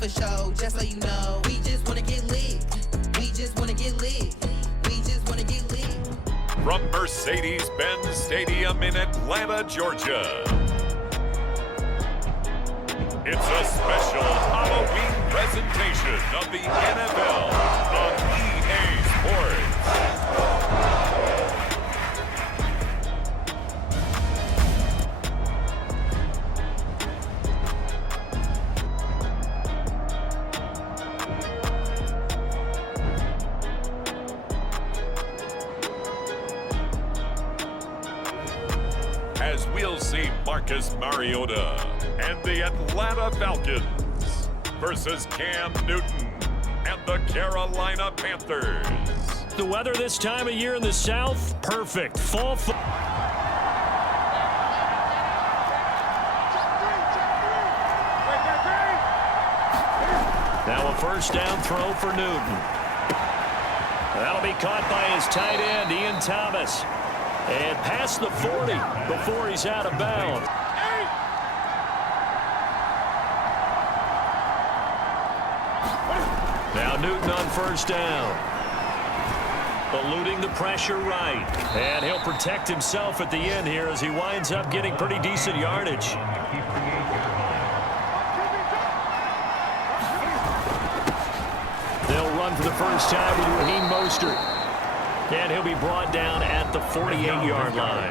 for show, just so you know. We just wanna get lit. We just wanna get lit. We just wanna get lit. From Mercedes-Benz Stadium in Atlanta, Georgia, it's a special Halloween presentation of the NFL on EA Sports. As we'll see Marcus Mariota and the Atlanta Falcons versus Cam Newton and the Carolina Panthers. The weather this time of year in the South, perfect. Fall. Now a first down throw for Newton. That'll be caught by his tight end, Ian Thomas. And past the 40 before he's out of bounds. Now Newton on first down. Eluding the pressure right. And he'll protect himself at the end here as he winds up getting pretty decent yardage. They'll run for the first time with Raheem Mostert. And he'll be brought down at the 48-yard line.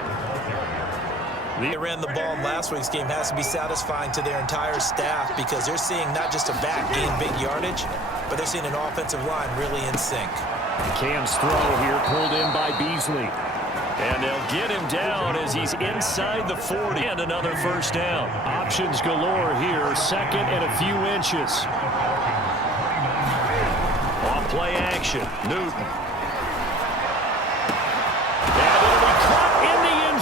They ran the ball in last week's game. Has to be satisfying to their entire staff because they're seeing not just a back gain big yardage, but they're seeing an offensive line really in sync. Cam's throw here pulled in by Beasley. And they'll get him down as he's inside the 40. And another first down. Options galore here. Second and a few inches. On play action. Newton.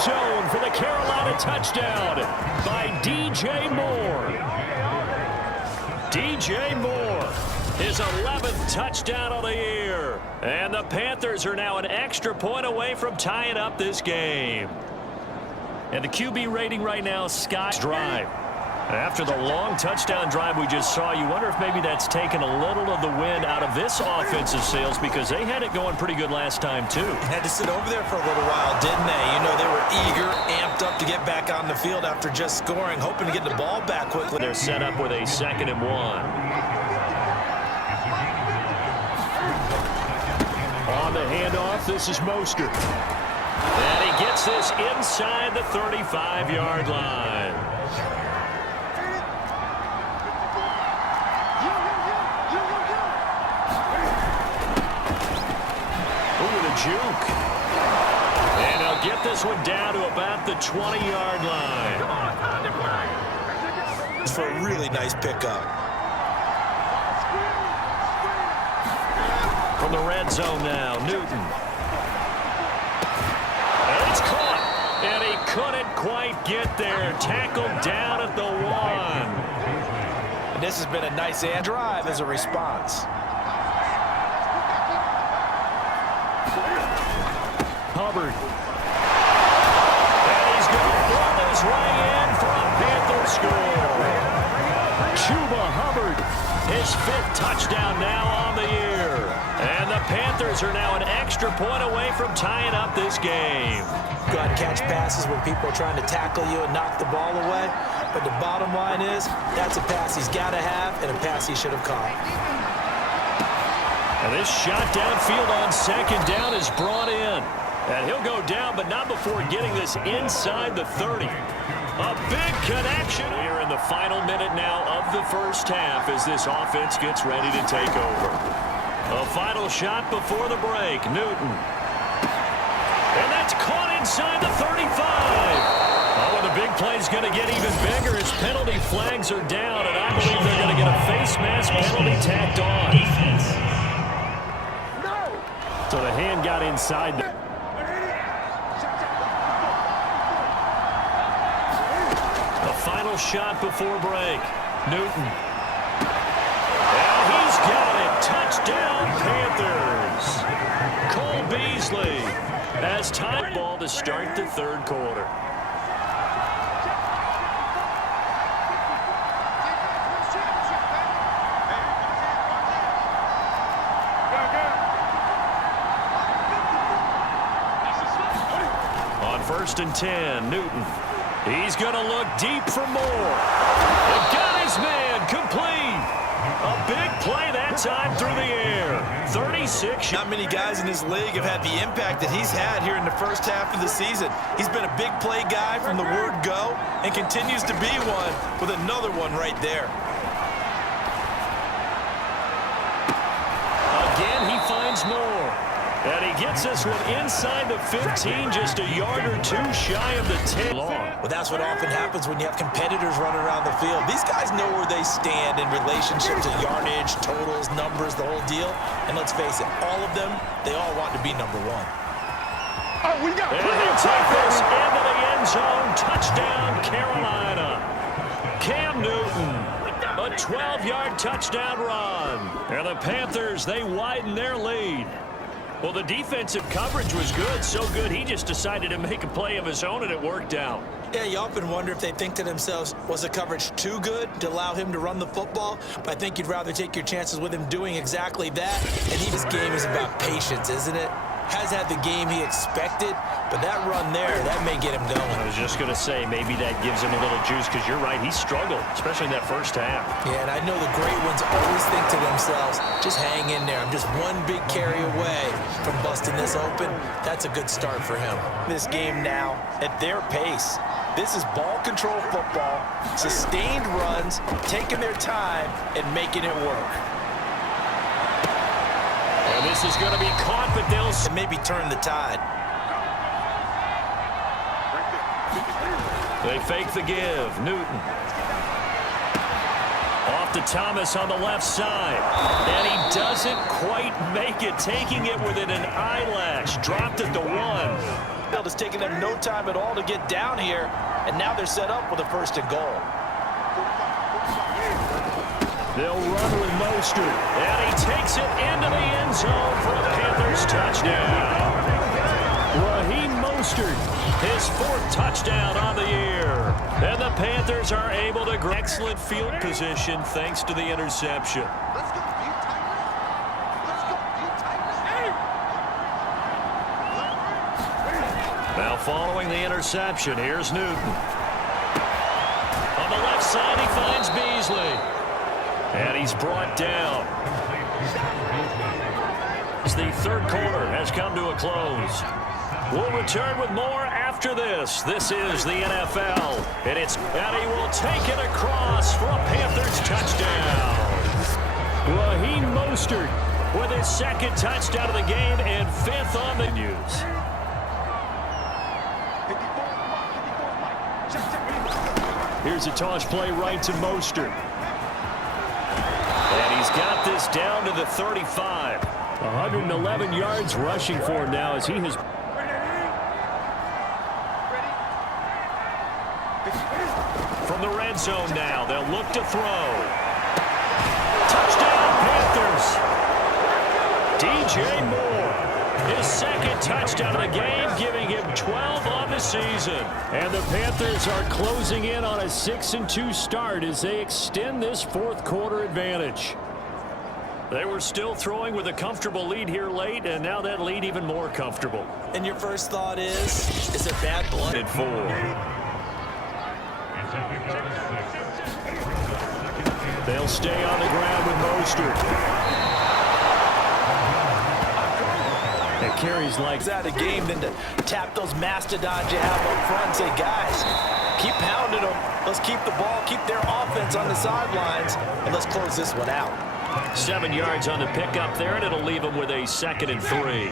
Zone for the Carolina touchdown by DJ Moore. DJ Moore, his 11th touchdown of the year. And the Panthers are now an extra point away from tying up this game. And the QB rating right now, Scott's drive. After the long touchdown drive we just saw, you wonder if maybe that's taken a little of the wind out of this offensive sails because they had it going pretty good last time, too. Had to sit over there for a little while, didn't they? You know, they were eager, amped up to get back on the field after just scoring, hoping to get the ball back quickly. They're set up with a 2nd and 1. On the handoff, this is Mostert. And he gets this inside the 35-yard line. Juke. And he'll get this one down to about the 20-yard line. It's for a really nice pickup. From the red zone now, Newton. And it's caught. And he couldn't quite get there. Tackled down at the 1. And this has been a nice drive as a response. Hubbard. And he's going to throw his way in for a Panther score. Chuba Hubbard, his 5th touchdown now on the year. And the Panthers are now an extra point away from tying up this game. Go out and catch passes when people are trying to tackle you and knock the ball away. But the bottom line is, that's a pass he's got to have and a pass he should have caught. And this shot downfield on 2nd down is brought in. And he'll go down, but not before getting this inside the 30. A big connection. We're in the final minute now of the first half as this offense gets ready to take over. A final shot before the break. Newton. And that's caught inside the 35. Oh, and the big play's going to get even bigger as penalty flags are down, and I believe they're going to get a face mask penalty tacked on. So the hand got inside there. Final shot before break. Newton. And he's got it. Touchdown, Panthers. Cole Beasley has time ball to start the 3rd quarter. 1st and 10. Newton. He's going to look deep for more. They got his man complete. A big play that time through the air. 36. Not many guys in this league have had the impact that he's had here in the first half of the season. He's been a big play guy from the word go and continues to be one with another one right there. Again, he finds more. And he gets this one inside the 15, just a yard or two shy of the 10. Well, that's what often happens when you have competitors running around the field. These guys know where they stand in relationship to yardage, totals, numbers, the whole deal. And let's face it, all of them, they all want to be number one. And he'll take this into the end zone. Touchdown, Carolina. Cam Newton. A 12-yard touchdown run. And the Panthers, they widen their lead. Well, the defensive coverage was good, so good he just decided to make a play of his own, and it worked out. Yeah, you often wonder if they think to themselves, was the coverage too good to allow him to run the football? But I think you'd rather take your chances with him doing exactly that. And this game is about patience, isn't it? Has had the game he expected, but that run there, that may get him going. I was just going to say, maybe that gives him a little juice, because you're right, he struggled, especially in that first half. Yeah, and I know the great ones always think to themselves, just hang in there. I'm just one big carry away from busting this open. That's a good start for him. This game now, at their pace, this is ball control football, sustained runs, taking their time, and making it work. And this is going to be caught, but they'll maybe turn the tide. They fake the give. Newton. Off to Thomas on the left side. And he doesn't quite make it, taking it within an eyelash. Dropped at the 1. It's taken them no time at all to get down here, and now they're set up with a 1st and goal. They'll run with Mostert, and he takes it into the end zone for a Panthers touchdown. Raheem Mostert, his 4th touchdown on the year. And the Panthers are able to grab excellent field position thanks to the interception. Now following the interception, here's Newton. On the left side, he finds Beasley. And he's brought down. As the 3rd quarter has come to a close. We'll return with more after this. This is the NFL. And he will take it across for a Panthers touchdown. Raheem Mostert with his 2nd touchdown of the game and 5th on the news. Here's a toss play right to Mostert. And he's got this down to the 35. 111 yards rushing for him now as he has. From the red zone now, they'll look to throw. Touchdown, Panthers. DJ Moore, his 2nd touchdown of the game, giving him 12 on the season. And the Panthers are closing in on a 6-2 start as they extend this 4th quarter advantage. They were still throwing with a comfortable lead here late, and now that lead even more comfortable. And your first thought is it bad blood? At 4. They'll stay on the ground with Mostert. It carries like that a game than to tap those mastodons you have up front and say, guys, keep pounding them. Let's keep the ball, keep their offense on the sidelines, and let's close this one out. 7 yards on the pickup there, and it'll leave them with a 2nd and 3.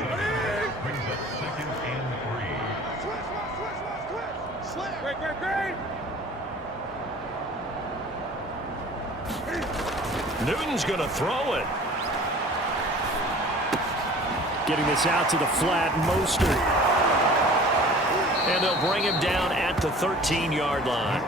Newton's going to throw it. Getting this out to the flat, Mostert. And they'll bring him down at the 13-yard line.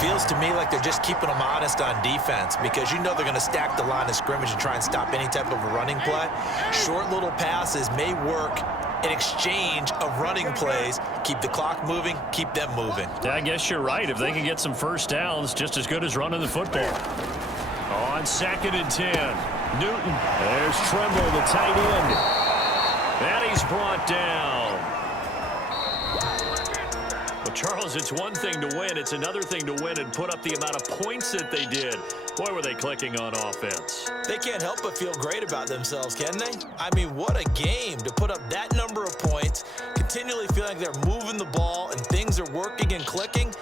Feels to me like they're just keeping them honest on defense because you know they're going to stack the line of scrimmage and try and stop any type of a running play. Short little passes may work in exchange of running plays. Keep the clock moving, keep them moving. Yeah, I guess you're right. If they can get some first downs, just as good as running the football. On 2nd and 10, Newton. There's Tremble, the tight end. And he's brought down. Well, Charles, it's one thing to win. It's another thing to win and put up the amount of points that they did. Boy, were they clicking on offense. They can't help but feel great about themselves, can they? I mean, what a game to put up that number of points, continually feeling like they're moving the ball and things are working and clicking.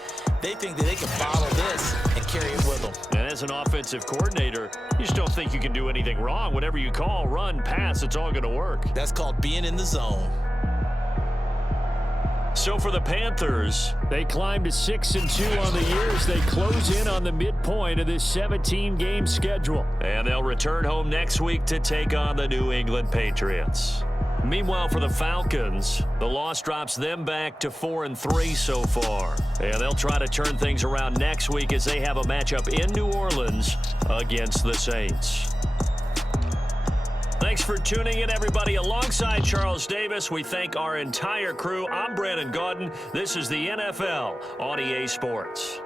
They think that they can bottle this and carry it with them. And as an offensive coordinator, you just don't think you can do anything wrong. Whatever you call, run, pass, it's all going to work. That's called being in the zone. So for the Panthers, they climb to 6-2 on the year as they close in on the midpoint of this 17-game schedule. And they'll return home next week to take on the New England Patriots. Meanwhile, for the Falcons, the loss drops them back to 4-3 so far. And they'll try to turn things around next week as they have a matchup in New Orleans against the Saints. Thanks for tuning in, everybody. Alongside Charles Davis, we thank our entire crew. I'm Brandon Gaudin. This is the NFL on EA Sports.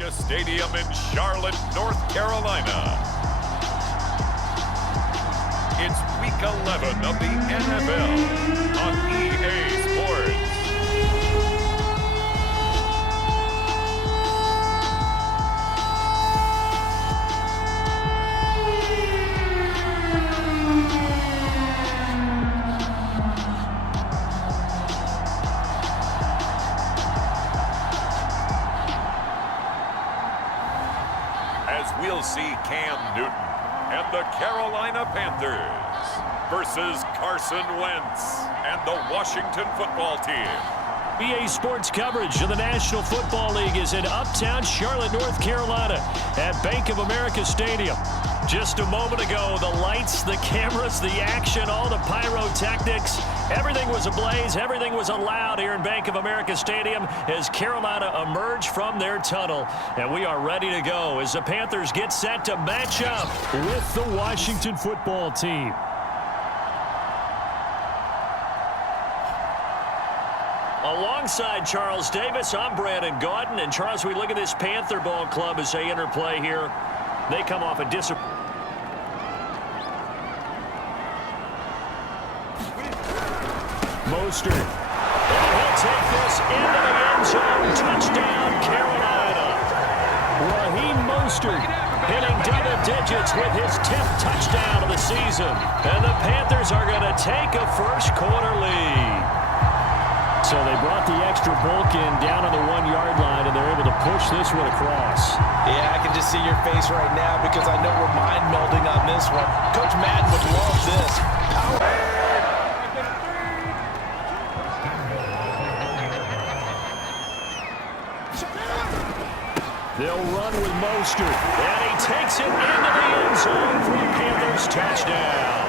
America Stadium in Charlotte, North Carolina. It's week 11 of the NFL on EA Sports. We'll see Cam Newton and the Carolina Panthers versus Carson Wentz and the Washington football team. EA Sports coverage of the National Football League is in uptown Charlotte, North Carolina at Bank of America Stadium. Just a moment ago, the lights, the cameras, the action, all the pyrotechnics, everything was ablaze, everything was allowed here in Bank of America Stadium as Carolina emerged from their tunnel. And we are ready to go as the Panthers get set to match up with the Washington football team. Alongside Charles Davis, I'm Brandon Gaudin. And Charles, we look at this Panther ball club as they interplay here. They come off a Mostert. And he'll take this into the end zone. Touchdown, Carolina. Raheem Mostert hitting double digits with his 10th touchdown of the season. And the Panthers are going to take a first quarter lead. So they brought the extra bulk in down on the 1-yard line, and they're able to push this one across. Yeah, I can just see your face right now because I know we're mind melding on this one. Coach Madden would love this. Power. They'll run with Mostert, and he takes it into the end zone for the Panthers touchdown.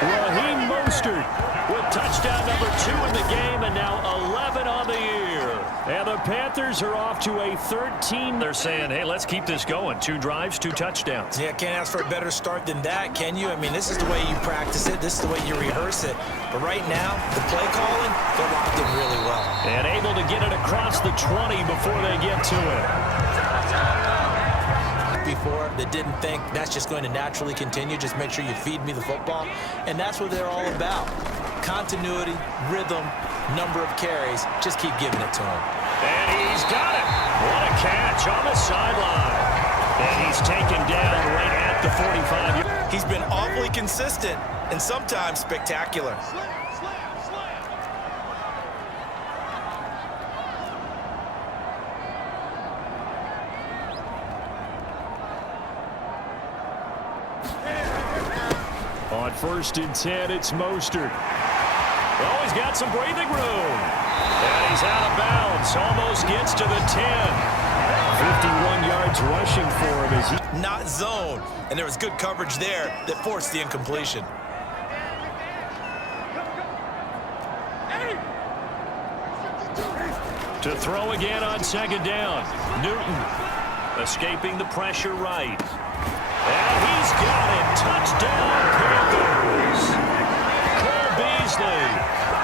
Raheem Mostert with touchdown number 2 in the game, and now 11 on the year. And the Panthers are off to a 13. They're saying, hey, let's keep this going. 2 drives, 2 touchdowns. Yeah, can't ask for a better start than that, can you? I mean, this is the way you practice it. This is the way you rehearse it. But right now, the play calling, they're locked in really well. And able to get it across the 20 before they get to it. before that didn't think that's just going to naturally continue. Just make sure you feed me the football. And that's what they're all about. Continuity, rhythm, number of carries. Just keep giving it to him. And he's got it. What a catch on the sideline. And he's taken down right at the 45. He's been awfully consistent and sometimes spectacular. On 1st and 10, it's Mostert. Oh, he's got some breathing room. And he's out of bounds. Almost gets to the 10. 51 yards rushing for him as he... Not zone. And there was good coverage there that forced the incompletion. To throw again on 2nd down. Newton escaping the pressure right. And he's got it. Touchdown, Panthers. Cole Beasley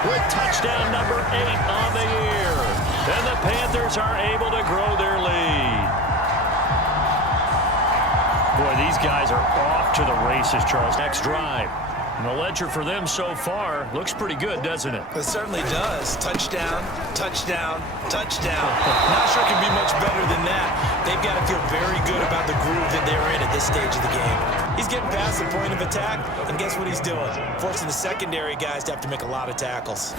with touchdown number 8 on the year. And the Panthers are able to grow their lead. Boy, these guys are off to the races, Charles. Next drive. And the ledger for them so far looks pretty good, doesn't it? It certainly does. Touchdown, touchdown, touchdown. Not sure it can be much better than that. They've got to feel very good about the groove that they're in at this stage of the game. He's getting past the point of attack, and guess what he's doing? Forcing the secondary guys to have to make a lot of tackles.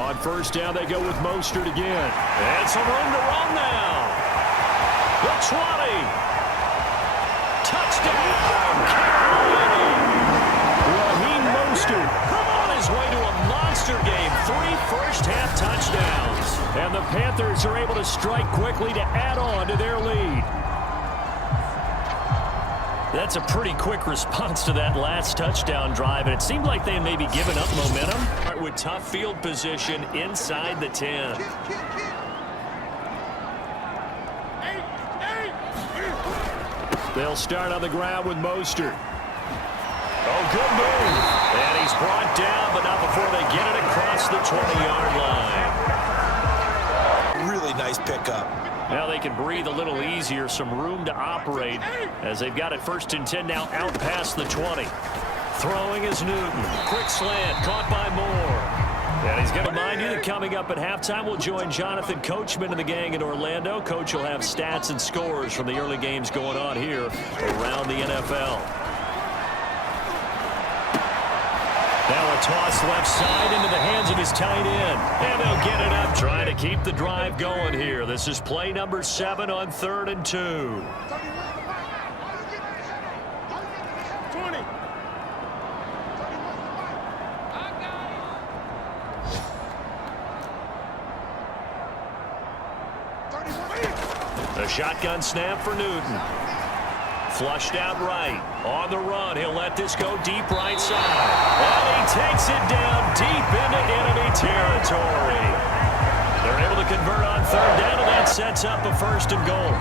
On 1st down, they go with Mostert again. And some room to run now. The 20. Touchdown, Carolina. Raheem Mostert on his way to a monster game. 3 first-half touchdowns. And the Panthers are able to strike quickly to add on to their lead. That's a pretty quick response to that last touchdown drive, and it seemed like they had maybe given up momentum. With tough field position inside the 10. They'll start on the ground with Mostert. Oh, good move. And he's brought down, but not before they get it across the 20-yard line. Really nice pickup. Now they can breathe a little easier, some room to operate as they've got it 1st and 10 now out past the 20. Throwing is Newton. Quick slant, caught by Moore. And he's going to remind you that coming up at halftime, we'll join Jonathan Coachman and the gang in Orlando. Coach will have stats and scores from the early games going on here around the NFL. Now a toss left side into the hands of his tight end. And they'll get it up, trying to keep the drive going here. This is play number 7 on 3rd and 2. A shotgun snap for Newton. Flushed out right. On the run. He'll let this go deep right side. And he takes it down deep into enemy territory. They're able to convert on 3rd down, and that sets up a 1st and goal.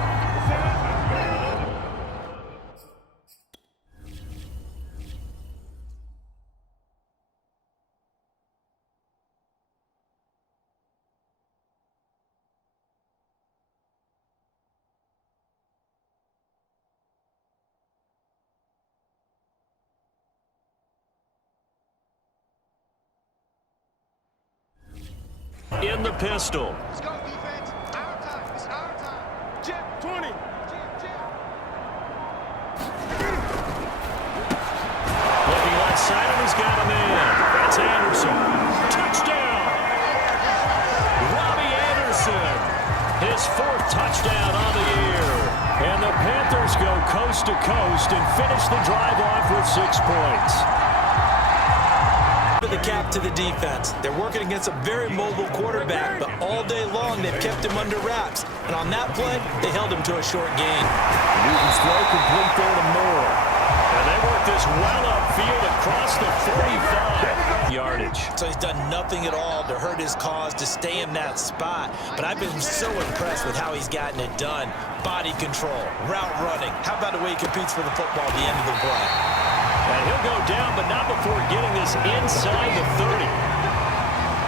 In the pistol. Let's go, defense. Our time. It's our time. Chip, 20. Looking left side, and he's got a man. That's Anderson. Touchdown. Robbie Anderson. His 4th touchdown on the year. And the Panthers go coast to coast and finish the drive off with 6 points. The cap to the defense. They're working against a very mobile quarterback, but all day long they've kept him under wraps. And on that play, they held him to a short gain. Newton's throw complete there to Moore. And they work this well upfield across the 45 yardage. So he's done nothing at all to hurt his cause, to stay in that spot. But I've been so impressed with how he's gotten it done. Body control, route running. How about the way he competes for the football at the end of the play? And he'll go down, but not before getting this inside the 30.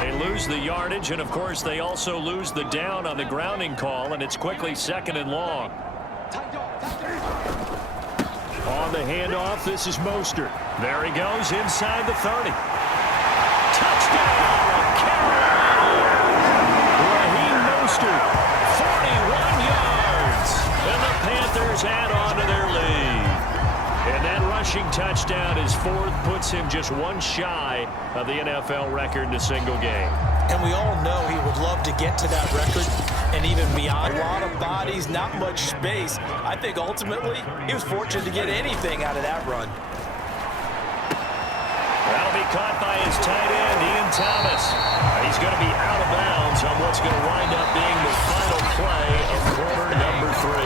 They lose the yardage, and of course they also lose the down on the grounding call, and it's quickly 2nd and long. On the handoff, this is Mostert. There he goes inside the 30. Touchdown, Carolina! Raheem Mostert, 41 yards. And the Panthers add on to their lead. And that rushing touchdown, his fourth, puts him just one shy of the NFL record in a single game. And we all know he would love to get to that record and even beyond. A lot of bodies, not much space. I think ultimately he was fortunate to get anything out of that run. That'll be caught by his tight end, Ian Thomas. He's going to be out of bounds on what's going to wind up being the final play of quarter number 3.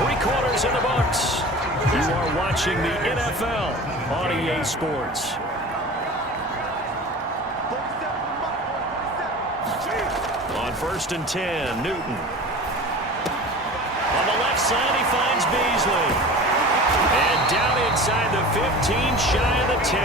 3 quarters in the books. You are watching the NFL on EA Sports. On 1st and 10, Newton. On the left side, he finds Beasley. And down inside the 15, shy of the 10.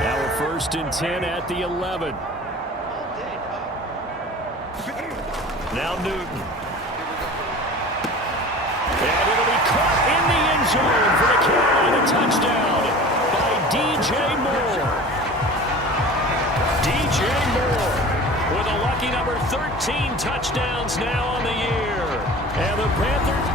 Now we're 1st and 10 at the 11. Now Newton. And it'll be caught in the end zone for the Carolina touchdown by DJ Moore. DJ Moore with a lucky number 13 touchdowns now on the year. And the Panthers...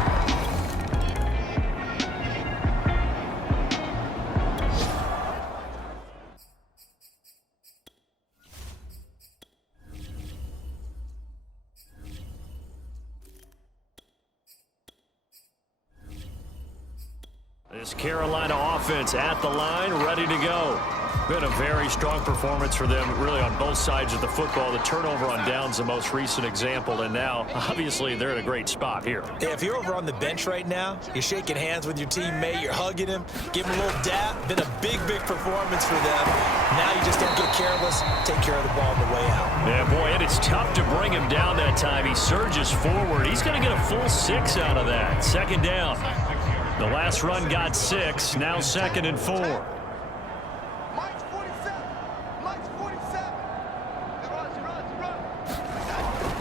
This Carolina offense at the line, ready to go. Been a very strong performance for them, really, on both sides of the football. The turnover on downs, the most recent example, and now, obviously, they're in a great spot here. Yeah, if you're over on the bench right now, you're shaking hands with your teammate, you're hugging him, giving him a little dap. Been a big, big performance for them. Now you just don't get careless, take care of the ball on the way out. Yeah, boy, and it's tough to bring him down that time. He surges forward. He's going to get a full 6 out of that. 2nd down. The last run got 6, now 2nd and 4. Mike's 47. Mike's 47. Run.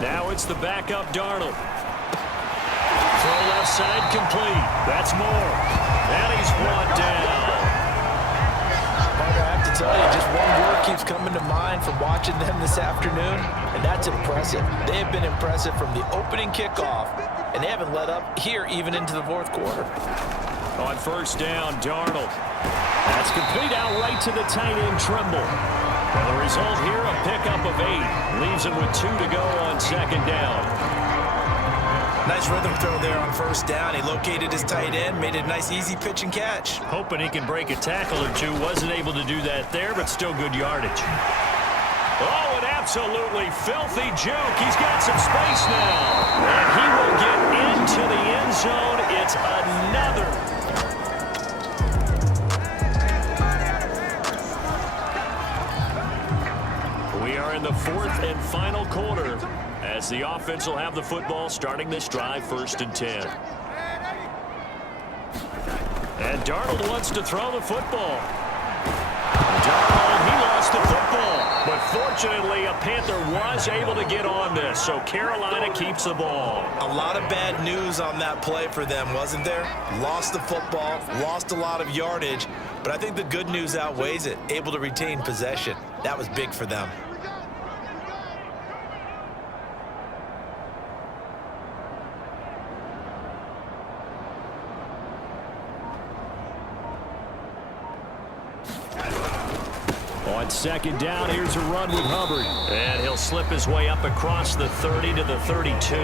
Now it's the backup Darnold. Throw left side complete. That's Moore. And he's brought down. Parker, I have to tell you, just one word keeps coming to mind from watching them this afternoon, and that's impressive. They have been impressive from the opening kickoff, and they haven't let up here even into the 4th quarter. On 1st down, Darnold. That's complete out right to the tight end, Trimble. And the result here, a pickup of 8. Leaves him with 2 to go on 2nd down. Nice rhythm throw there on 1st down. He located his tight end, made a nice easy pitch and catch. Hoping he can break a tackle or two. Wasn't able to do that there, but still good yardage. Oh, an absolutely filthy juke. He's got some space now. And he will get into the end zone. It's another. We are in the 4th and final quarter as the offense will have the football starting this drive, 1st and 10. And Darnold wants to throw the football. Darnold, he lost the football. But fortunately, a Panther was able to get on this, so Carolina keeps the ball. A lot of bad news on that play for them, wasn't there? Lost the football, lost a lot of yardage, but I think the good news outweighs it. Able to retain possession. That was big for them. On 2nd down, here's a run with Hubbard. And he'll slip his way up across the 30 to the 32.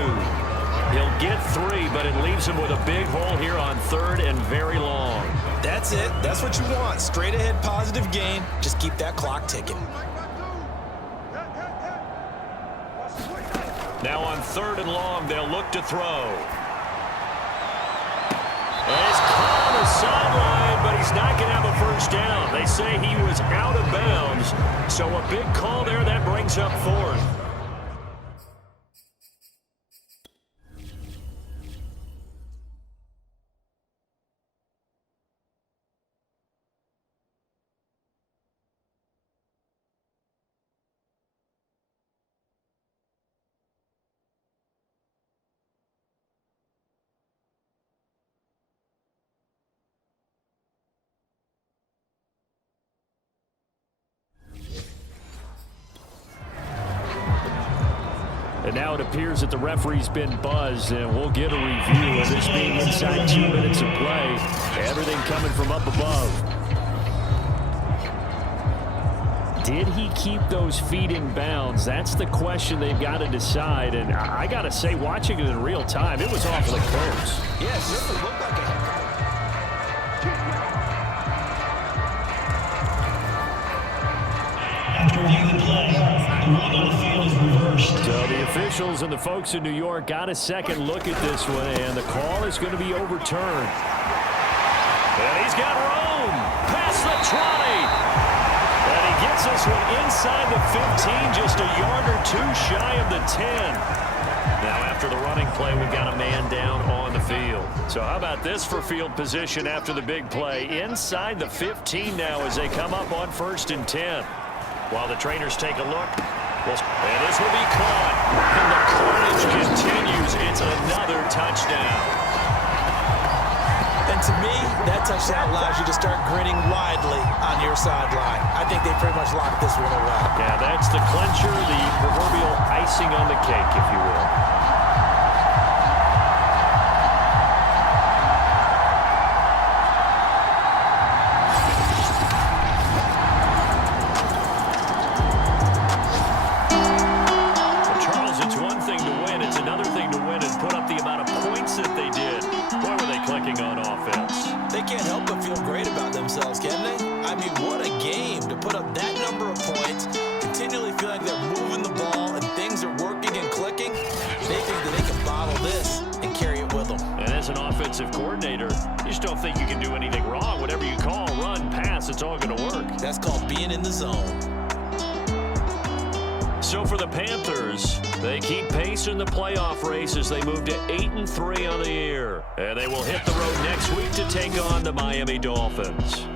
He'll get 3, but it leaves him with a big hole here on 3rd and very long. That's it. That's what you want. Straight ahead positive gain. Just keep that clock ticking. Now on 3rd and long, they'll look to throw. And he's caught on the sideline, but he's not going to have a 1st down. They say he was out of bounds, so a big call there that brings up 4th. But now it appears that the referee's been buzzed, and we'll get a review of this being inside 2 minutes of play. Everything coming from up above. Did he keep those feet in bounds? That's the question they've got to decide. And I got to say, watching it in real time, it was awfully close. Yeah, it certainly looked like it. After reviewing the play, the rule on the field is reversed. So the officials and the folks in New York got a second look at this one, and the call is going to be overturned. And he's got Rome past the 20. And he gets this one inside the 15, just a yard or two shy of the 10. Now after the running play, we've got a man down on the field. So how about this for field position after the big play? Inside the 15 now as they come up on 1st and 10. While the trainers take a look, and this will be caught. And the carnage continues. It's another touchdown. And to me, that touchdown allows you to start grinning widely on your sideline. I think they pretty much locked this one away. Yeah, that's the clincher, the proverbial icing on the cake, if you will. Well, Charles, it's one thing to win. It's another thing to win and put up the amount of points that they did. Boy, were they clicking on offense. They can't help but feel great about themselves, can they? I mean, what a game to put up that number of points, continually feel like they're moving the ball and things are working and clicking. They think that they can bottle this and carry it with them. And as an offensive coordinator, you just don't think you can do anything wrong. Whatever you call, run, pass, it's all going to work. That's called being in the zone. So for the Panthers, they keep pace in the playoff race as they move to 8-3 on the year. And they will hit the road next week to take on the Miami Dolphins.